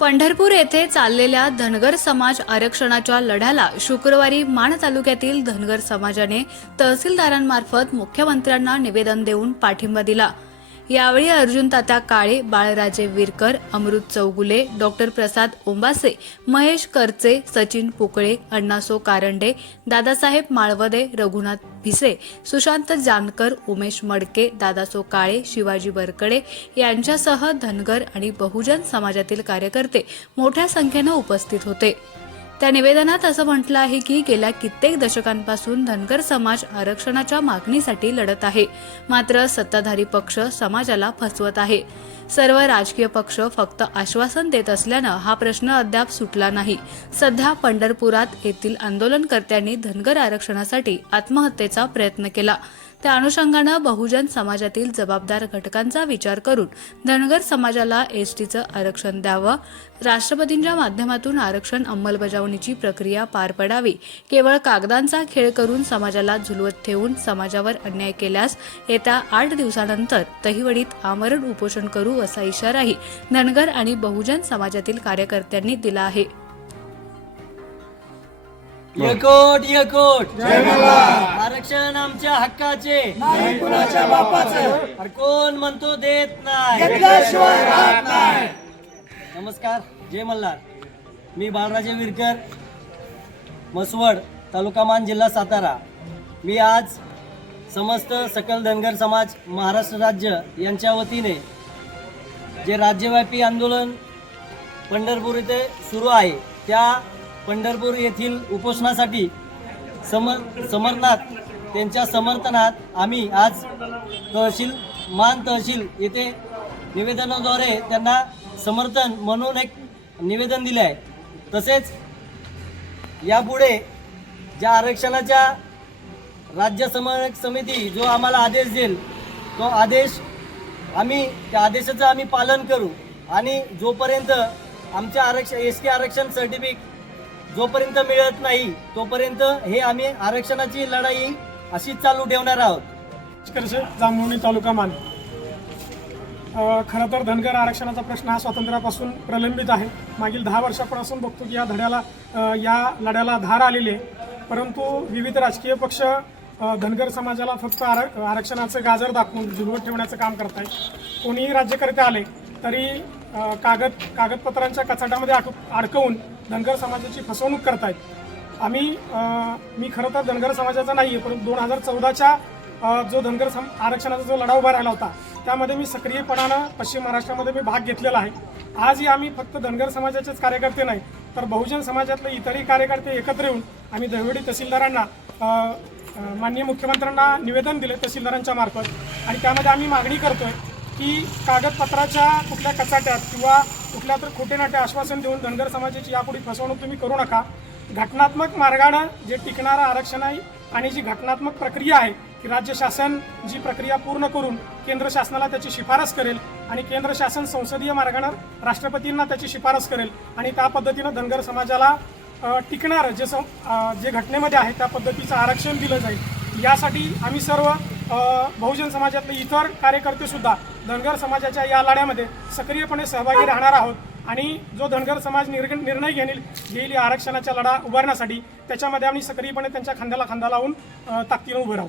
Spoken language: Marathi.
पंढरपूर येथे चाललेल्या धनगर समाज आरक्षणाच्या लढ्याला शुक्रवारी माण तालुक्यातील धनगर समाजाने तहसीलदारांमार्फत मुख्यमंत्र्यांना निवेदन देऊन पाठिंबा दिला। यावेळी अर्जुन तात्या काळे, बाळराजे विरकर, अमृत चौगुले, डॉक्टर प्रसाद ओंबासे, महेश करचे, सचिन पुकळे, अण्णासो कारंडे, दादासाहेब माळवदे, रघुनाथ भिसे, सुशांत जानकर, उमेश मडके, दादासो काळे, शिवाजी बरकडे यांच्यासह धनगर आणि बहुजन समाजातील कार्यकर्ते मोठ्या संख्येने उपस्थित होते। त्या निवेदनात असं म्हटलं आहे की गेल्या कित्येक दशकांपासून धनगर समाज आरक्षणाच्या मागणीसाठी लढत आहे, मात्र सत्ताधारी पक्ष समाजाला फसवत आहे। सर्व राजकीय पक्ष फक्त आश्वासन देत असल्यानं हा प्रश्न अद्याप सुटला नाही। सध्या पंढरपुरात येथील आंदोलनकर्त्यांनी धनगर आरक्षणासाठी आत्महत्येचा प्रयत्न केला। त्या अनुषंगानं बहुजन समाजातील जबाबदार घटकांचा विचार करून धनगर समाजाला एसटीचं आरक्षण द्यावं, राष्ट्रपतींच्या माध्यमातून आरक्षण अंमलबजावणीची प्रक्रिया पार पडावी। केवळ कागदांचा खेळ करून समाजाला झुलवत ठेवून समाजावर अन्याय केल्यास येत्या 8 दिवसानंतर दहिवडीत आमरण उपोषण करू असा इशाराही धनगर आणि बहुजन समाजातील कार्यकर्त्यांनी दिला आहे। यकोट यकोट जय मल्हार। आरक्षण आमच्या हक्काचे, नाही कुणाच्या बापाचं, अरे कोण म्हणतो देत नाही, घेतल्याशिवाय राहत नाही। नमस्कार, जय मल्हार। मी बाळराजे विरकर, मसवड, तालुका मान, जिल्हा सातारा। मी आज समस्त सकल धनगर समाज महाराष्ट्र राज्य यांच्या वतीने जे राज्यव्यापी आंदोलन पंढरपूर येथे सुरू आहे त्या पंढरपूर येथील उपोषणासाठी समर्थनात त्यांच्या समर्थनात आम्ही आज मान तहसील येथे निवेदनाद्वारे त्यांना समर्थन म्हणून एक निवेदन दिले आहे। तसेच यापुढे ज्या आरक्षणाच्या राज्य समन्वयक समिती जो आम्हाला आदेश देईल तो आदेश त्या आदेशाचं आम्ही पालन करू आणि जोपर्यंत आमच्या एसटी आरक्षण सर्टिफिकेट जोपर्यंत मिळत नाही तोपर्यंत हे आम्ही आरक्षणाची लढाई अशीच चालू ठेवणार आहोत। जांभुणी तालुका मान। खरं तर धनगर आरक्षणाचा प्रश्न हा स्वातंत्र्यापासून प्रलंबित आहे। मागील 10 वर्षापासून बघतो की या लढ्याला धार आलेली आहे, परंतु विविध राजकीय पक्ष धनगर समाजाला फक्त आरक्षणाचं गाजर दाखवून झुलवत ठेवण्याचं काम करत आहे। कोणीही राज्यकर्ते आले तरी कागदपत्रांच्या कचाट्यामध्ये अडकवून धनगर समाजाची फसवणूक करतायत। मी खरं तर धनगर समाजाचा नाही आहे, परंतु 2014च्या जो धनगर आरक्षणाचा जो लढा उभा राहिला होता त्यामध्ये मी सक्रियपणानं पश्चिम महाराष्ट्रामध्ये मी भाग घेतलेला आहे। आजही आम्ही फक्त धनगर समाजाचेच कार्यकर्ते नाही तर बहुजन समाजातले इतरही कार्यकर्ते एकत्र येऊन आम्ही दहिवडी तहसीलदारांना माननीय मुख्यमंत्र्यांना निवेदन दिले तहसीलदारांच्या मार्फत, आणि त्यामध्ये आम्ही मागणी करतोय की कागदपत्राच्या कुठल्या कचाट्यात किंवा कुठल्या तर खोटे नाटे आश्वासन देऊन धनगर समाजाची यापुढे फसवणूक तुम्ही करू नका। घटनात्मक मार्गाने जे टिकणारं आरक्षण आहे आणि जी घटनात्मक प्रक्रिया आहे की राज्य शासन जी प्रक्रिया पूर्ण करून केंद्र शासनाला त्याची शिफारस करेल आणि केंद्र शासन संसदीय मार्गाने राष्ट्रपतींना त्याची शिफारस करेल आणि त्या पद्धतीनं धनगर समाजाला टिकणारं जे घटनेमध्ये आहे त्या पद्धतीचं आरक्षण दिलं जाईल। यासाठी आम्ही सर्व बहुजन समाजातले इतर कार्यकर्ते सुद्धा धनगर समाजाच्या या लढ्यामध्ये सक्रियपणे सहभागी राहणार आहोत आणि जो धनगर समाज निर्णय घेईल आरक्षणाचा लढा उभारण्यासाठी त्याच्यामध्ये आम्ही सक्रियपणे त्यांच्या खांद्याला खांदा लावून ताकदीने उभे राहू।